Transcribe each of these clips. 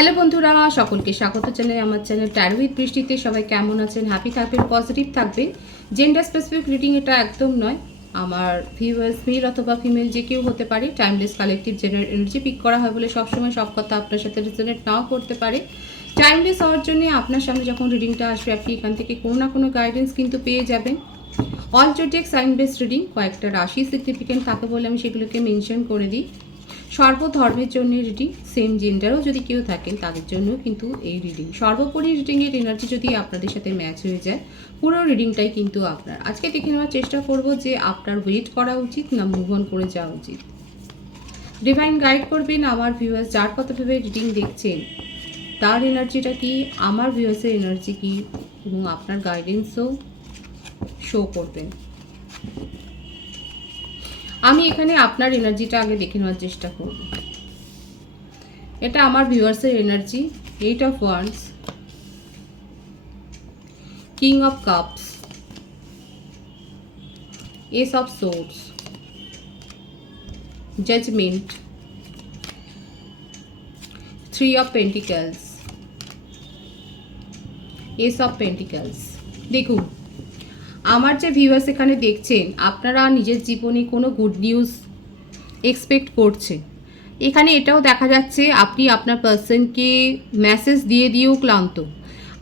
Hello বন্ধুরা, সকলকে স্বাগত জানাই আমার চ্যানেল উইথ বৃষ্টিতে সবাই কেমন আছেন? হ্যাপি থাকবেন পজিটিভ থাকবেন জেন্ডার স্পেসিফিক রিডিং এটা একদম নয়। আমার ভিউয়ার্স মেল অথবা ফিমেল যে কেউ হতে পারে timeless collective general energy pick করা হয় বলে সবসময় সব কথা আপনার সাথে রেজনেট নাও করতে পারে। টাইমলেস হওয়ার জন্য আপনার সামনে যখন রিডিংটা আসবে, আপনি এখান থেকে কোনো না কোনো গাইডেন্স কিন্তু পেয়ে যাবেন। All zodiac sign base reading কয়েকটা রাশি সিগনিফিকেন্ট থাকে বলে আমি সেগুলোকে মেনশন করে দিই। সর্বধর্মের জন্য রিডিং সেম জেন্ডারও যদি কেউ থাকেন, তাদের জন্য কিন্তু এই রিডিং সর্বোপরি রিডিংয়ের এনার্জি যদি আপনাদের সাথে ম্যাচ হয়ে যায়, পুরো রিডিংটাই কিন্তু আপনার। আজকে দেখে নেওয়ার চেষ্টা করব যে আপনার ওয়েট করা উচিত না মুভ অন করে যাওয়া উচিত। ডিভাইন গাইড করবেন আমার ভিউয়ার্স যার কত ভেবে রিডিং দেখছেন, তার এনার্জিটা কি, আমার ভিউয়ার্সের এনার্জি কি, এবং আপনার গাইডেন্সও শো করবেন। আমি এখানে আপনার এনার্জিটা আগে দেখে নেওয়ার চেষ্টা করব। এটা আমার ভিউয়ার্সের energy eight of wands king of cups ace of swords judgement three of pentacles ace of pentacles দেখুন আমার যে ভিউয়ার্স এখানে দেখছেন, আপনারা নিজের জীবনে কোনো গুড নিউজ এক্সপেক্ট করছেন এখানে এটাও দেখা যাচ্ছে, আপনি আপনার পার্সনকে মেসেজ দিয়ে দিয়েও ক্লান্ত।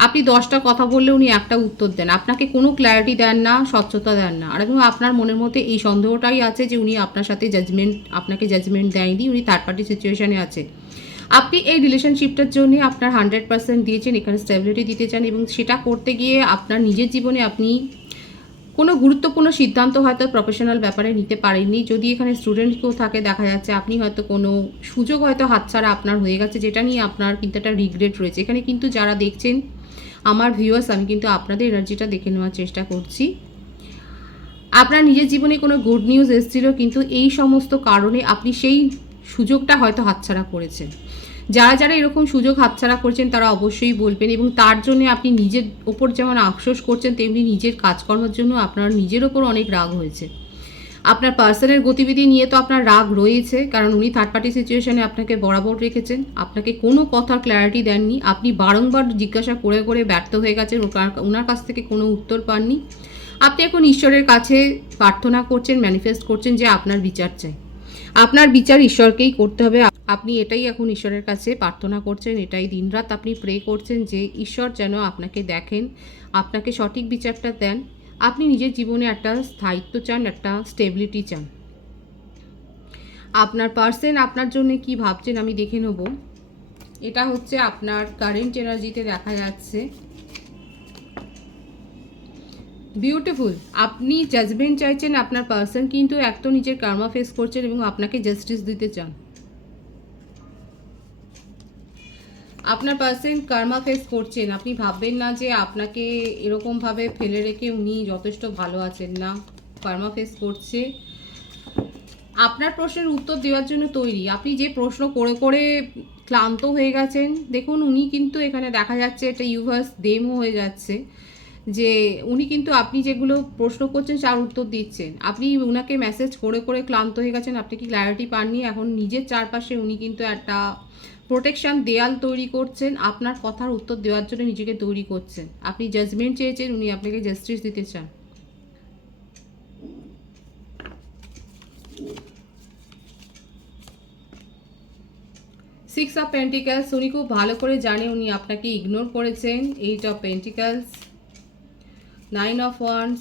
আপনি দশটা কথা বললে উনি একটা উত্তর দেন। আপনাকে কোনো ক্ল্যারিটি দেন না, স্বচ্ছতা দেন না। আর এবং আপনার মনের মধ্যে এই সন্দেহটাই আছে যে উনি আপনার সাথে জাজমেন্ট আপনাকে জাজমেন্ট দেয়নি, উনি থার্ড পার্টি সিচুয়েশানে আছে। আপনি এই রিলেশনশিপটার জন্য আপনার হান্ড্রেড পার্সেন্ট দিয়েছেন, এখানে স্ট্যাবিলিটি দিতে চান এবং সেটা করতে গিয়ে আপনার নিজের জীবনে আপনি কোনো গুরুত্বপূর্ণ সিদ্ধান্ত হয়তো প্রফেশনাল ব্যাপারে নিতে পারেননি। যদি এখানে স্টুডেন্ট কেউ থাকে, দেখা যাচ্ছে আপনি হয়তো কোনো সুযোগ হয়তো হাতছাড়া আপনার হয়ে গেছে, যেটা নিয়ে আপনার কিন্তু একটা রিগ্রেট রয়েছে। এখানে কিন্তু যারা দেখছেন, আমার ভিউয়ার্স আমি কিন্তু আপনাদের এনার্জিটা দেখে নেওয়ার চেষ্টা করছি। আপনার নিজের জীবনে কোনো গুড নিউজ এসেছিল, কিন্তু এই সমস্ত কারণে আপনি সেই সুযোগটা হয়তো হাতছাড়া করেছেন। যারা যারা এরকম সুযোগ হাতছাড়া করছেন, তারা অবশ্যই বলবেন এবং তার জন্য আপনি নিজের ওপর যেমন আফসোস করছেন, তেমনি নিজের কাজকর্মের জন্য আপনার নিজের ওপর অনেক রাগ হয়েছে। আপনার পার্সনের গতিবিধি নিয়ে তো আপনার রাগ রয়েছে, কারণ উনি থার্ড পার্টি সিচুয়েশনে আপনাকে বরাবর রেখেছেন। আপনাকে কোনো কথার ক্ল্যারিটি দেননি। আপনি বারংবার জিজ্ঞাসা করে করে ব্যর্থ হয়ে গেছেন ওনার- কাছ থেকে কোনো উত্তর পাননি। আপনি এখন ঈশ্বরের কাছে প্রার্থনা করছেন ম্যানিফেস্ট করছেন যে আপনার বিচার চাই। আপনার বিচার ঈশ্বরকেই করতে হবে। আপনি এটাই এখন ঈশ্বরের কাছে প্রার্থনা করছেন, এটাই দিনরাত আপনি প্রে করছেন যে ঈশ্বর যেন আপনাকে দেখেন, আপনাকে সঠিক বিচারটা দেন। আপনি নিজের জীবনে একটা স্থায়িত্ব চান, একটা স্টেবিলিটি চান। আপনার পার্সেন আপনার জন্য কি ভাবছেন আমি দেখে নেব। এটা হচ্ছে আপনার কারেন্ট এনার্জিতে দেখা যাচ্ছে। বিউটিফুল আপনি জাজমেন্ট চাইছেন আপনার পার্সন কিন্তু এক তো নিজের কার্মা ফেস করছেন এবং আপনাকে জাস্টিস দিতে চান। আপনার পার্সন কার্মা ফেস করছেন। আপনি ভাববেন না যে আপনাকে এরকমভাবে ফেলে রেখে উনি যথেষ্ট ভালো আছেন না। কার্মা ফেস করছে। আপনার প্রশ্নের উত্তর দেওয়ার জন্য তৈরি। আপনি যে প্রশ্ন করে করে ক্লান্ত হয়ে গেছেন, দেখুন উনি কিন্তু এখানে দেখা যাচ্ছে একটা ইউভার্স দেমও হয়ে যাচ্ছে। যে উনি কিন্তু আপনি যেগুলো প্রশ্ন করছেন তার উত্তর দিচ্ছেন। আপনি উনাকে মেসেজ করে করে ক্লান্ত হয়ে গেছেন, আপনি কি ক্ল্যারিটি পাননি? এখন নিজের চারপাশে উনি কিন্তু একটা প্রোটেকশন দেয়াল তৈরি করছেন, আপনার কথার উত্তর দেওয়ার জন্য নিজেকে তৈরি করছেন। আপনি জাজমেন্ট চেয়েছেন, উনি আপনাকে জাস্টিস দিতে চান। সিক্স অফ পেন্টিক্যালস উনি খুব ভালো করে জানে, উনি আপনাকে ইগনোর করেছেন। Eight of pentacles nine of wands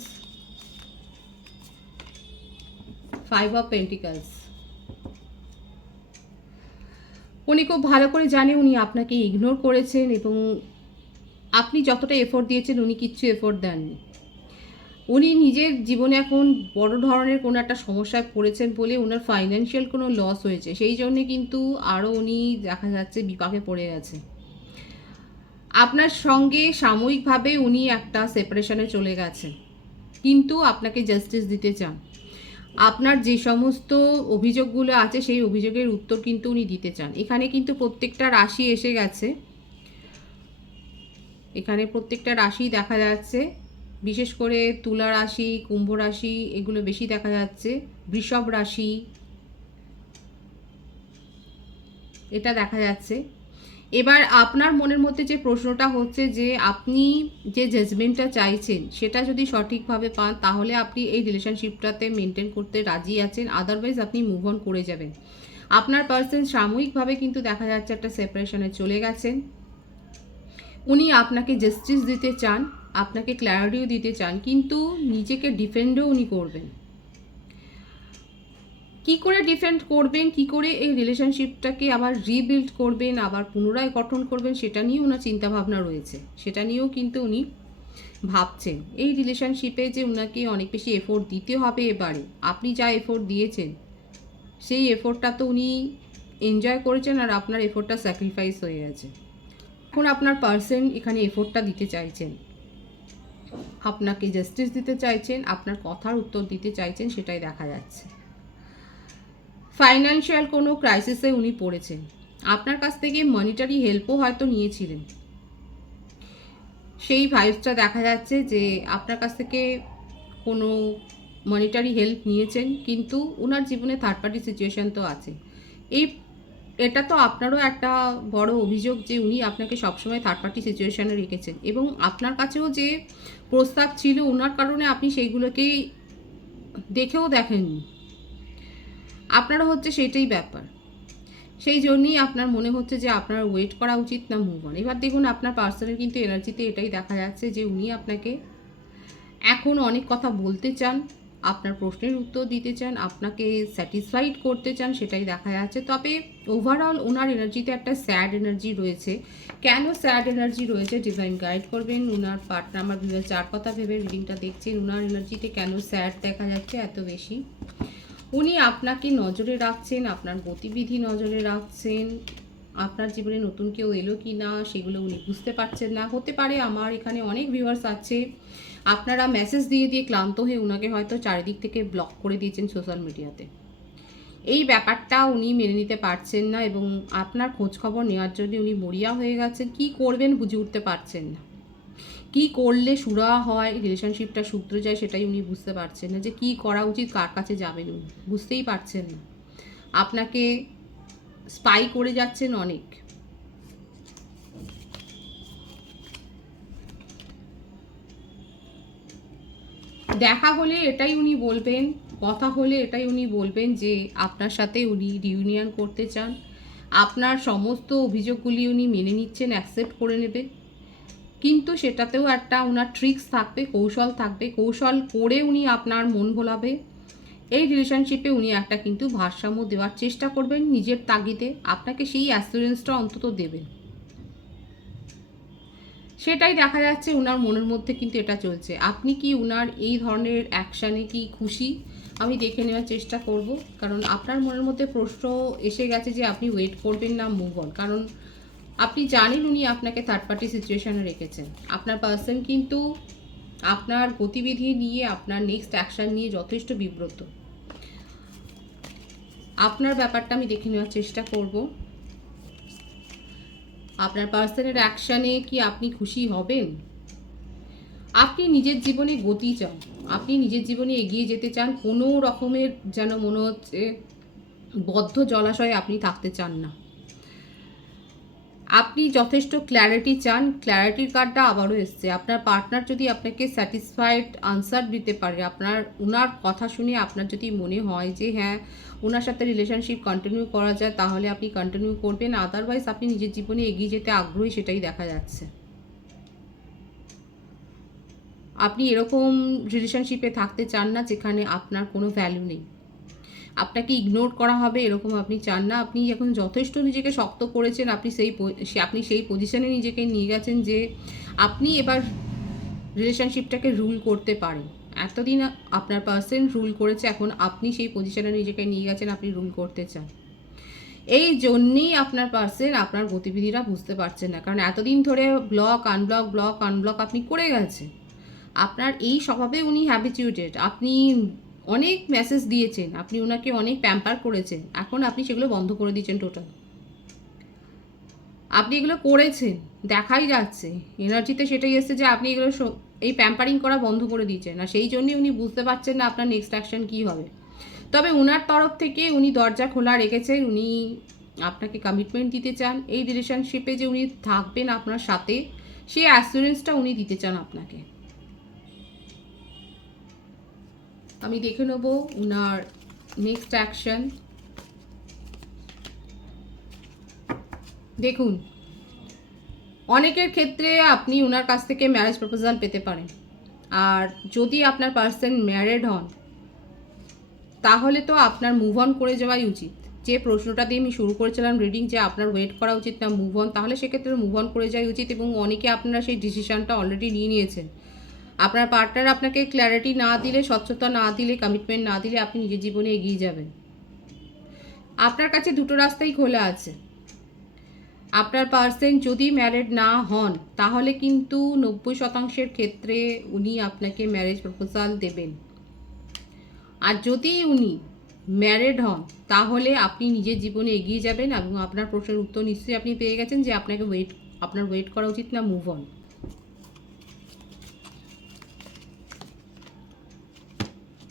five of pentacles উনি খুব ভালো করে জানে উনি আপনাকে ইগনোর করেছেন এবং আপনি যতটা এফোর্ট দিয়েছেন, উনি কিচ্ছু এফোর্ট দেননি। উনি নিজের জীবনে এখন বড় ধরনের কোনো একটা সমস্যায় পড়েছেন বলে ওনার ফাইন্যান্সিয়াল কোনো লস হয়েছে। সেই জন্যে কিন্তু আরও উনি দেখা যাচ্ছে বিপাকে পড়ে গেছে। আপনার সঙ্গে সাময়িকভাবে উনি একটা সেপারেশনে চলে গেছেন। কিন্তু আপনাকে জাস্টিস দিতে চান। আপনার যে সমস্ত অভিযোগগুলো আছে, সেই অভিযোগের উত্তর কিন্তু উনি দিতে চান। এখানে কিন্তু প্রত্যেকটা রাশি এসে গেছে। এখানে প্রত্যেকটা রাশি দেখা যাচ্ছে। বিশেষ করে তুলা রাশি, কুম্ভ রাশি, এগুলো বেশি দেখা যাচ্ছে। বৃষভ রাশি, এটা দেখা যাচ্ছে। এবার আপনার মনের মধ্যে যে প্রশ্নটা হচ্ছে যে আপনি যে জাজমেন্টটা চাইছেন, সেটা যদি সঠিকভাবে পান, তাহলে আপনি এই রিলেশনশিপটাতে মেনটেন করতে রাজি আছেন আদারওয়াইজ আপনি মুভ অন করে যাবেন। আপনার পার্সন সাময়িকভাবে কিন্তু দেখা যাচ্ছে একটা সেপারেশনে চলে গেছেন। উনি আপনাকে জাস্টিস দিতে চান, আপনাকে ক্ল্যারিটিও দিতে চান, কিন্তু নিজেকে ডিফেন্ডও উনি করবেন। কি করে ডিফেন্ড করবেন, কি করে এই রিলেশনশিপটাকে আবার রিবিল্ড করবেন, আবার পুনরায় গঠন করবেন, সেটা নিয়েও ওনার চিন্তাভাবনা রয়েছে। সেটা নিয়েও কিন্তু উনি ভাবছেন। এই রিলেশনশিপে যে ওনাকে অনেক বেশি এফোর্ট দিতে হবে এবারে, আপনি যা এফোর্ট দিয়েছেন, সেই এফোর্টটা তো উনি এনজয় করেছেন আর আপনার এফোর্টটা স্যাক্রিফাইস হয়ে গেছে। এখন আপনার পার্সন এখানে এফোর্টটা দিতে চাইছেন। আপনাকে জাস্টিস দিতে চাইছেন, আপনার কথার উত্তর দিতে চাইছেন, সেটাই দেখা যাচ্ছে। ফাইন্যান্সিয়াল কোনো ক্রাইসিসে উনি পড়েছেন। আপনার কাছ থেকে মনিটারি হেল্পও হয়তো নিয়েছিলেন। সেই ভাইবসটা দেখা যাচ্ছে যে আপনার কাছ থেকে কোনো মনিটারি হেল্প নিয়েছেন, কিন্তু ওনার জীবনে থার্ড পার্টি সিচুয়েশান তো আছে। এই, এটা তো আপনারও একটা বড় অভিযোগ যে উনি আপনাকে সবসময় থার্ড পার্টি সিচুয়েশানে রেখেছেন। এবং আপনার কাছেও যে প্রস্তাব ছিল ওনার কারণে আপনি সেইগুলোকেই দেখেও দেখেননি। আপনারও হচ্ছে সেটাই ব্যাপার। সেই জন্যই আপনার মনে হচ্ছে যে আপনার ওয়েট করা উচিত না মুভ অন এবার দেখুন আপনার পার্সনের কিন্তু এনার্জিতে এটাই দেখা যাচ্ছে যে উনি আপনাকে এখন অনেক কথা বলতে চান, আপনার প্রশ্নের উত্তর দিতে চান, আপনাকে স্যাটিসফাইড করতে চান, সেটাই দেখা যাচ্ছে। তবে ওভারঅল ওনার এনার্জিতে একটা স্যাড এনার্জি রয়েছে। কেন স্যাড এনার্জি রয়েছে? ডিজাইন গাইড করবেন ওনার পার্টনার আমার বিভাগ চার কথা ভেবে রিডিংটা দেখছেন। ওনার এনার্জিতে কেন স্যাড দেখা যাচ্ছে? এত বেশি। উনি আপনাকে নজরে রাখছেন, আপনার গতিবিধি নজরে রাখছেন, আপনার জীবনে নতুন কেউ এলো কি না সেগুলো উনি বুঝতে পারছেন না। হতে পারে আমার এখানে অনেক ভিউয়ার্স আছে, আপনারা মেসেজ দিয়ে দিয়ে ক্লান্ত হয়ে ওনাকে হয়তো চারিদিক থেকে ব্লক করে দিয়েছেন সোশ্যাল মিডিয়াতে এই ব্যাপারটা উনি মেনে নিতে পারছেন না এবং আপনার খোঁজখবর নেওয়ার জন্য উনি মরিয়া হয়ে গেছেন। কি করবেন বুঝে উঠতে পারছেন না। কি করলে সুরা হয় রিলেশনশিপটা সূত্র যায় সেটাই উনি বুঝতে পারছেন না যে কি করা উচিত, কার কাছে যাবেন উনি। বুঝতেই পারছেন না। আপনাকে স্পাই করে যাচ্ছেন অনেক। দেখা হলে এটাই উনি বলবেন, কথা হলে এটাই উনি বলবেন যে আপনার সাথে উনি রিউনিয়ন করতে চান। আপনার সমস্ত অভিযোগগুলি উনি মেনে নিচ্ছেন অ্যাকসেপ্ট করে নেবে। কিন্তু সেটাতেও একটা ওনার ট্রিক্স থাকবে, কৌশল থাকবে। কৌশল করে উনি আপনার মন ভোলাবে। এই রিলেশনশিপে উনি একটা কিন্তু ভারসাম্য দেওয়ার চেষ্টা করবেন নিজের তাগিদে। আপনাকে সেই অ্যাসুরেন্সটা অন্তত দেবেন। সেটাই দেখা যাচ্ছে ওনার মনের মধ্যে কিন্তু এটা চলছে। আপনি কি ওনার এই ধরনের অ্যাকশানে কি খুশি? আমি দেখে নেওয়ার চেষ্টা করব। কারণ আপনার মনের মধ্যে প্রশ্ন এসে গেছে যে আপনি ওয়েট করবেন না মুভ অন কারণ আপনি জানেন উনি আপনাকে থার্ড পার্টি সিচুয়েশনে রেখেছেন। আপনার পার্সন কিন্তু আপনার গতিবিধি নিয়ে, আপনার নেক্সট অ্যাকশান নিয়ে যথেষ্ট বিব্রত। আপনার ব্যাপারটা আমি দেখে নেওয়ার চেষ্টা করব। আপনার পার্সনের অ্যাকশানে কি আপনি খুশি হবেন? আপনি নিজের জীবনে গতি চান। আপনি নিজের জীবনে এগিয়ে যেতে চান। কোনো রকমের যেন মনে হচ্ছে বদ্ধ জলাশয়ে আপনি থাকতে চান না। আপনি যথেষ্ট ক্ল্যারিটি চান ক্ল্যারিটির কার্ডটা আবারও এসছে। আপনার পার্টনার যদি আপনাকে স্যাটিসফাইড আনসার দিতে পারে, আপনার ওনার কথা শুনে আপনার যদি মনে হয় যে হ্যাঁ ওনার সাথে রিলেশনশিপ কন্টিনিউ করা যায়, তাহলে আপনি কন্টিনিউ করবেন। আদারওয়াইজ আপনি নিজের জীবনে এগিয়ে যেতে আগ্রহী, সেটাই দেখা যাচ্ছে। আপনি এরকম রিলেশনশিপে থাকতে চান না, যেখানে আপনার কোনো ভ্যালু নেই। আপনাকে ইগনোর করা হবে, এরকম আপনি চান না। আপনি এখন যথেষ্ট নিজেকে শক্ত করেছেন, আপনি সেই আপনি সেই পজিশনে নিজেকে নিয়ে গেছেন যে আপনি এবার রিলেশনশিপটাকে রুল করতে পারেন। এতদিন আপনার পার্সন রুল করেছে, এখন আপনি সেই পজিশনে নিজেকে নিয়ে গেছেন, আপনি রুল করতে চান। এই জন্যেই আপনার পার্সন আপনার গতিবিধিরা বুঝতে পারছেন না। কারণ এতদিন ধরে ব্লক আনব্লক ব্লক আনব্লক আপনি করে গেছেন। আপনার এই স্বভাবে উনি হ্যাবিচুয়েটেড আপনি অনেক মেসেজ দিয়েছেন। আপনি ওনাকে অনেক প্যাম্পার করেছেন। এখন আপনি সেগুলো বন্ধ করে দিয়েছেন টোটাল আপনি এগুলো করেছেন, দেখাই যাচ্ছে। এনার্জিতে সেটাই এসছে যে আপনি এগুলো এই প্যাম্পারিং করা বন্ধ করে দিয়েছেন আর সেই জন্যই উনি বুঝতে পারছেন না আপনার নেক্সট অ্যাকশন কী হবে। তবে ওনার তরফ থেকে উনি দরজা খোলা রেখেছেন, উনি আপনাকে কমিটমেন্ট দিতে চান। এই রিলেশনশিপে যে উনি থাকবেন আপনার সাথে, সেই অ্যাসুরেন্সটা উনি দিতে চান আপনাকে। আমি দেখে নেব উনার নেক্সট অ্যাকশন দেখুন, অনেকের ক্ষেত্রে আপনি ওনার কাছ থেকে ম্যারেজ প্রপোজাল পেতে পারেন। আর যদি আপনার পার্সন ম্যারেড হন, তাহলে তো আপনার মুভ অন করে যাওয়াই উচিত। যে প্রশ্নটা দিয়ে আমি শুরু করেছিলাম রিডিং যে আপনার ওয়েট করা উচিত না মুভ অন তাহলে সেক্ষেত্রে মুভ অন করে যাওয়া উচিত এবং অনেকে আপনারা সেই ডিসিশনটা অলরেডি নিয়ে নিয়েছেন। আপনার পার্টনার আপনাকে ক্ল্যারিটি না দিলে, স্বচ্ছতা না দিলে কমিটমেন্ট না দিলে আপনি নিজের জীবনে এগিয়ে যাবেন। আপনার কাছে দুটো রাস্তাই খোলা আছে। আপনার পার্সেন যদি ম্যারেড না হন, তাহলে কিন্তু নব্বই শতাংশের ক্ষেত্রে উনি আপনাকে ম্যারেজ প্রপোজাল দেবেন। আর যদি উনি ম্যারেড হন, তাহলে আপনি নিজের জীবনে এগিয়ে যাবেন এবং আপনার প্রশ্নের উত্তর নিশ্চয়ই আপনি পেয়ে গেছেন যে আপনাকে ওয়েট আপনার ওয়েট করা উচিত না move on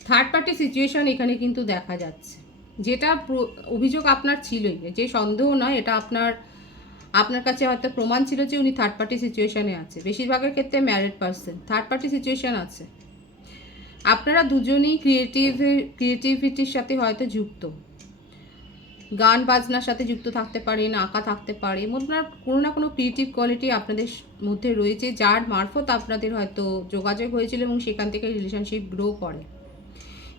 third party situation এখানে কিন্তু দেখা যাচ্ছে। যেটা অভিযোগ আপনার ছিলই। যে সন্দেহ নয়, এটা আপনার আপনার কাছে হয়তো প্রমাণ ছিল যে উনি থার্ড পার্টি সিচুয়েশনে আছে। বেশিরভাগের ক্ষেত্রে married person third party situation আছে। আপনারা দুজনেই ক্রিয়েটিভ ক্রিয়েটিভিটির সাথে হয়তো যুক্ত। গান বাজনার সাথে যুক্ত থাকতে পারেন, আঁকা থাকতে পারে আপনার কোনো না কোনো ক্রিয়েটিভ কোয়ালিটি আপনাদের মধ্যে রয়েছে, যার মারফত আপনাদের হয়তো যোগাযোগ হয়েছিল এবং সেখান থেকে রিলেশনশিপ গ্রো করে।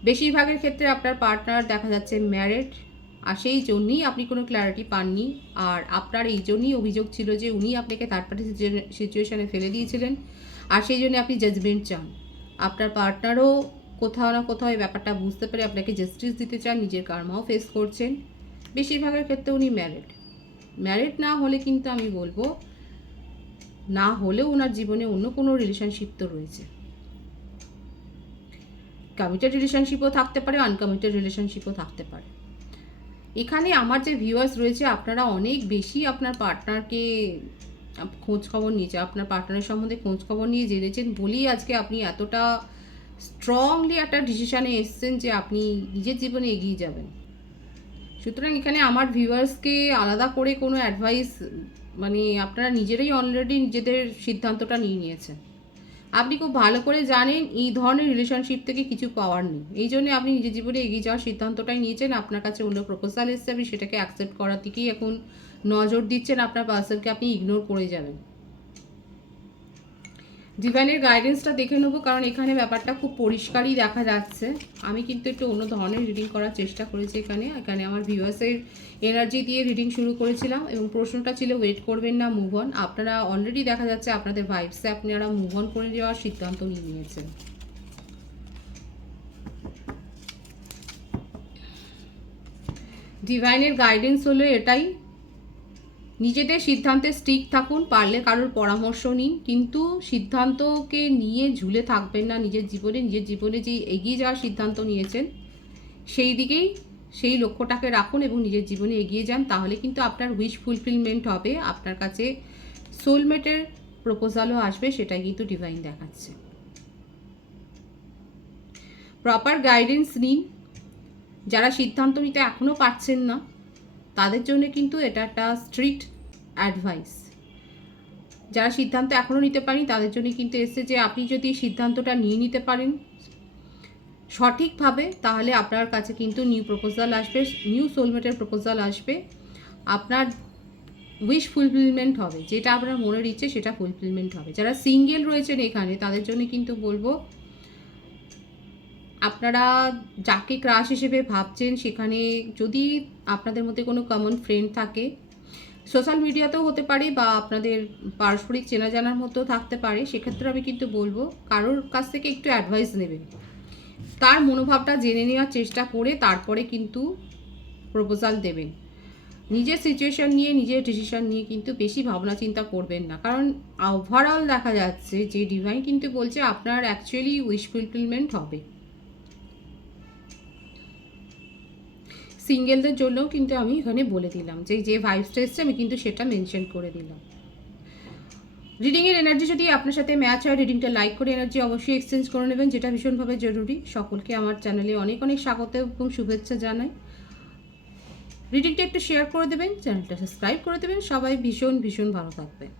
বেশিরভাগের ক্ষেত্রে আপনার পার্টনার দেখা যাচ্ছে ম্যারেড আর সেই জন্যই আপনি কোনো ক্ল্যারিটি পাননি। আর আপনার এই জন্যই অভিযোগ ছিল যে উনি আপনাকে থার্ড পার্টি সিচুয়েশনে ফেলে দিয়েছিলেন। আর সেই জন্য আপনি জাজমেন্ট চান। আপনার পার্টনারও কোথাও না কোথাও এই ব্যাপারটা বুঝতে পেরে আপনাকে জাস্টিস দিতে চান, নিজের কার্মাও ফেস করছেন। বেশিরভাগের ক্ষেত্রে উনি ম্যারেড ম্যারেড না হলে কিন্তু আমি বলব, না হলেও ওনার জীবনে অন্য কোনো রিলেশনশিপ তো রয়েছে। কমিটেড রিলেশনশিপও থাকতে পারে আনকমিটেড রিলেশনশিপও থাকতে পারে। এখানে আমার যে ভিউয়ার্স রয়েছে, আপনারা অনেক বেশি আপনার পার্টনারকে খোঁজ খবর নিয়েছে, আপনার পার্টনারের সম্বন্ধে খোঁজ খবর নিয়ে জেনেছেন বলেই আজকে আপনি এতটা স্ট্রংলি একটা ডিসিশানে এসছেন যে আপনি নিজের জীবনে এগিয়ে যাবেন। সুতরাং এখানে আমার ভিউয়ার্সকে আলাদা করে কোনো অ্যাডভাইস মানে আপনারা নিজেরাই অলরেডি নিজেদের সিদ্ধান্তটা নিয়ে নিয়েছেন। আপনি খুব ভালো করে জানেন এই ধরনের রিলেশনশিপ থেকে কিছু পাওয়ার নেই। এই জন্য আপনি নিজের জীবনে এগিয়ে যাওয়ার সিদ্ধান্তটাই নিয়েছেন। আপনার কাছে অন্য প্রপোজাল এসছে, আপনি সেটাকে অ্যাকসেপ্ট করার দিকেই এখন নজর দিচ্ছেন। আপনার পার্সনকে আপনি ইগনোর করে যাবেন। ডিভাইনের গাইডেন্সটা দেখে নেব, কারণ এখানে ব্যাপারটা খুব পরিষ্কারই দেখা যাচ্ছে। আমি কিন্তু একটু অন্য ধরনের রিডিং করার চেষ্টা করেছি এখানে। এখানে আমার ভিউয়ার্সের এনার্জি দিয়ে রিডিং শুরু করেছিলাম এবং প্রশ্নটা ছিল ওয়েট করবেন না মুভ অন আপনারা অলরেডি দেখা যাচ্ছে আপনাদের ভাইবসে আপনারা মুভ অন করে যাওয়ার সিদ্ধান্ত নিয়ে নিয়েছেন। ডিভাইনের গাইডেন্স হলো এটাই নিজেদের সিদ্ধান্তে স্টিক থাকুন, পারলে কারোর পরামর্শ নিন, কিন্তু সিদ্ধান্তকে নিয়ে ঝুলে থাকবেন না নিজের জীবনে। নিজের জীবনে যে এগিয়ে যাওয়ার সিদ্ধান্ত নিয়েছেন, সেই দিকেই, সেই লক্ষ্যটাকে রাখুন এবং নিজের জীবনে এগিয়ে যান, তাহলে কিন্তু আপনার উইশ ফুলফিলমেন্ট হবে। আপনার কাছে সোলমেটের প্রপোজালও আসবে, সেটাই কিন্তু ডিভাইন দেখাচ্ছে। প্রপার গাইডেন্স নিন। যারা সিদ্ধান্ত নিতে এখনও পারছেন না তাদের জন্য কিন্তু এটা একটা স্ট্রিক্ট অ্যাডভাইস যারা সিদ্ধান্ত এখনও নিতে পারেনি, তাদের জন্য কিন্তু এসছে যে আপনি যদি সিদ্ধান্তটা নিয়ে নিতে পারেন সঠিকভাবে, তাহলে আপনার কাছে কিন্তু নিউ প্রপোজাল আসবে নিউ সোলমেটের প্রপোজাল আসবে। আপনার উইশ ফুলফিলমেন্ট হবে, যেটা আপনার মনের ইচ্ছে সেটা ফুলফিলমেন্ট হবে। যারা সিঙ্গেল রয়েছেন এখানে, তাদের জন্য কিন্তু বলব আপনারা যাকে ক্রাশ হিসেবে ভাবছেন, সেখানে যদি আপনাদের মধ্যে কোনো কমন ফ্রেন্ড থাকে সোশ্যাল মিডিয়াতেও হতে পারে বা আপনাদের পারস্পরিক চেনা জানার মধ্যেও থাকতে পারে, সেক্ষেত্রে আমি কিন্তু বলব, কারোর কাছ থেকে একটু অ্যাডভাইস নেবেন। তার মনোভাবটা জেনে নেওয়ার চেষ্টা করে তারপরে কিন্তু প্রপোজাল দেবেন। নিজের সিচুয়েশন নিয়ে, নিজের ডিসিশন নিয়ে কিন্তু বেশি ভাবনা চিন্তা করবেন না। কারণ ওভারঅল দেখা যাচ্ছে যে ডিভাইন কিন্তু বলছে আপনার অ্যাকচুয়ালি উইশ ফুলফিলমেন্ট হবে। সিঙ্গেলদের জন্যও কিন্তু আমি এখানে বলে দিলাম যে যে ভাইবসটা এসছে, আমি কিন্তু সেটা মেনশন করে দিলাম। রিডিংয়ের এনার্জি যদি আপনার সাথে ম্যাচ হয় রিডিংটা লাইক করে এনার্জি অবশ্যই এক্সচেঞ্জ করে নেবেন, যেটা ভীষণভাবে জরুরি। সকলকে আমার চ্যানেলে অনেক অনেক স্বাগত এবং শুভেচ্ছা জানাই। রিডিংটা একটু শেয়ার করে দেবেন চ্যানেলটা সাবস্ক্রাইব করে দেবেন। সবাই ভীষণ ভীষণ ভালো থাকবেন।